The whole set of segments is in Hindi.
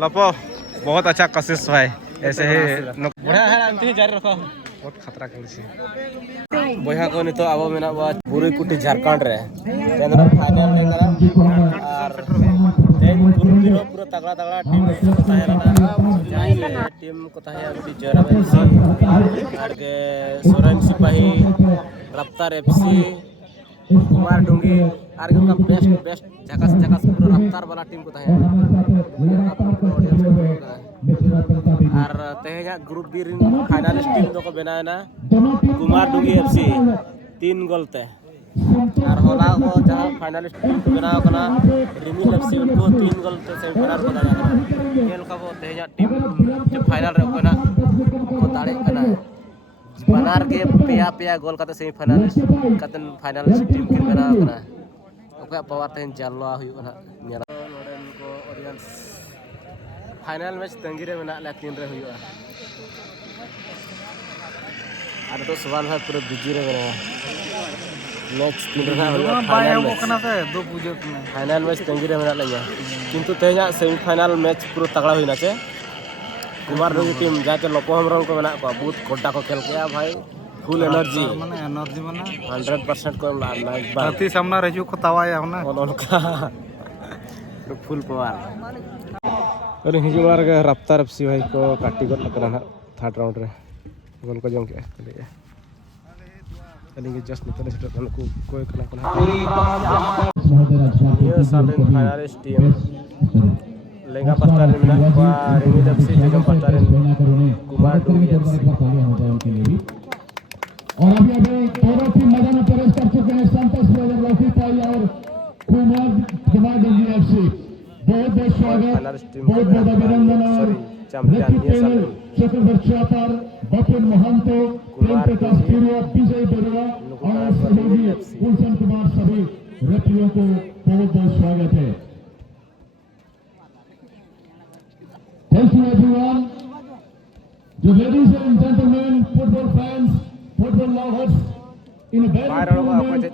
लपो बहुत अच्छा कोशिश भाई ऐसे ही बढ़िया है अंत ही जारी रखो बहुत खतरा कर सी बया को नितो अब मेना बा बुरुकुटी झारखंड रे केंद्र फाइनल ले करा और पूरा तगड़ा तगड़ा टीम को ताहेला टीम को ताहे अभी जरा एफसी और के सोरेन सिपाही रफ्तार एफसी कुमार डुंगी और के बेस्ट बेस्ट झकास झकास पूरा रफ्तार वाला टीम को ताहे और तेहेजा ग्रुप बी फाइनलिस्ट टीम दो को बनाना कुमार डुंगी एफसी 3 गोल ते और होला को जहां फाइनलिस्ट टीम को बनाव कना रिमिल एफसी उनको 3 गोल ते सेमीफाइनल को दाड़ा खेल का वो तेहेजा टीम जो फाइनल रे कना को दाड़े कना बनार के पेया गोल का सेमीफाइनलिस्ट कतन फाइनलिस्ट टीम के बनाव कना ओका पावर तेन जालवा हुई कना नेरा नोडन को ऑडियंस फाइनल मैच तंगीरे में ना 3 रे हुआ और तो सवाल है पूरे बिजी रे बना मैच 3 रे हुआ फाइनल मैच तंगीरे में ना लगा किंतु तेजा सेमीफाइनल मैच पूरा तगड़ा हुई ना छे कुमार डुंगी टीम जाते लोको हमरन को बना को बहुत कोड्डा को खेल किया भाई फुल एनर्जी माने 100% को मैच बाती सामना रजू को तवाया ना ओनका फुल पावर अरे हिजुआर के रफ्तार एफसी भाई को काटी गोल करना थर्ड राउंड रे गोल को जम के अली जस्ट निकले सेट को कोई कना ये सामने फाइनलिस्ट टीम लेगा पस्तार में रिमिल एफसी जो पस्तार कुमार डुंगी एफसी और अभी दोनों टीम मैदान में प्रवेश कर चुके हैं संतोष ब्रदर लौकी पाई और कुमार डुंगी एफसी बहुत बहुत स्वागत बहुत बहुत अभिनंदन और चक्रवर्ती पर बपिन महंतो प्रेम प्रकाश गिरिया विजय बरुआ और सहयोगी गुलशन कुमार सभी रेफरियों को बहुत बहुत स्वागत है थैंक यू एवरीवन जो ladies and gentleman football fans football lovers in a final match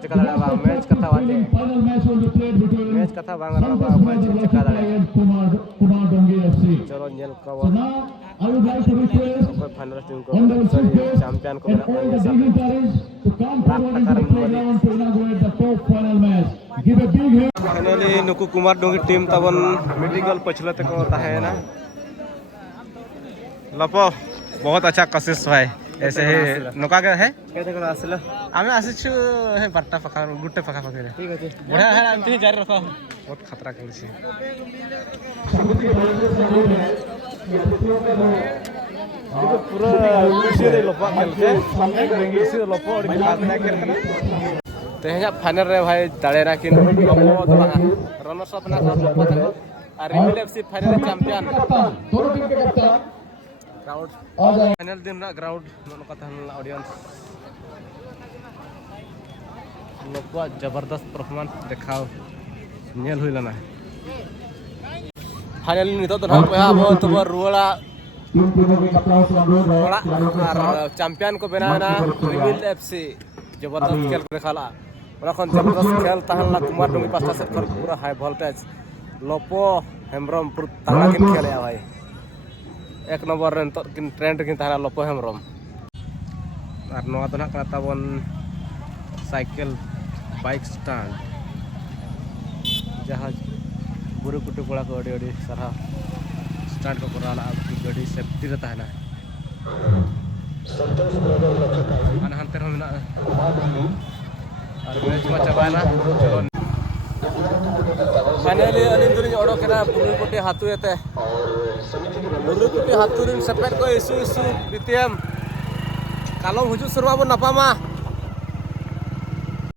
कथा बांगरा Kumar Dongi FC चलो नेल का so now I would like to request final team को चैंपियन को to come forward into the playground to inaugurate the top final match give a big hand finally नुकु कुमार डुंगी टीम तबन मेडिकल पछले तक ताहे ना लपो बहुत अच्छा कोशिश भाई ऐसे ही नोका के है केते को आसलो आमे आसिछु हे बट्टा पका गुट्टे पका पके ठीक है बढ़िया है अंत ही जारी रखो बहुत खतरा कर सी पूरा इंग्लिश रे लपा खेलते इंग्लिश रे लपो और खतरा खेल तेजा फाइनल रे भाई दाड़ेरा किन लपो रनर्स अप ना लपो तको और रिमिल एफसी फाइनल चैंपियन दोनों टीम के कप्तान ग्राउंड फाइनल दिन ना ग्राउंड नो कथा ऑडियंस लोगवा जबरदस्त परफॉर्मेंस देखाओ नेल हुइला ना फाइनल नितो तो पे अब तो रुवाला चैंपियन को बनाना रिमिल एफसी जबरदस्त खेल देखाला ओराखन जबरदस्त खेल ताहला कुमार डुंगी पास्ता से पूरा हाई वोल्टेज लोपो हेमब्रम पूरा तगड़ा खेल है भाई एक नंबर रे तो ट्रेंड किन तारा लपो हेमरम और नोआ तो ना ताबन साइकिल बाइक स्टैंड जहाज बुरुकुटु कोड़ा को अड़ी सारा स्टैंड को कराला गाड़ी सेफ्टी रहता है ना अन हंतर हम ना और मैच में चबाना चलो फाइनली अली दुरी ओडो केना बुरुकुटि हातु एते बुरुकुटि हातुरिन सेपेट को इसु बीटीएम कालो हुजु सरवा बो नपामा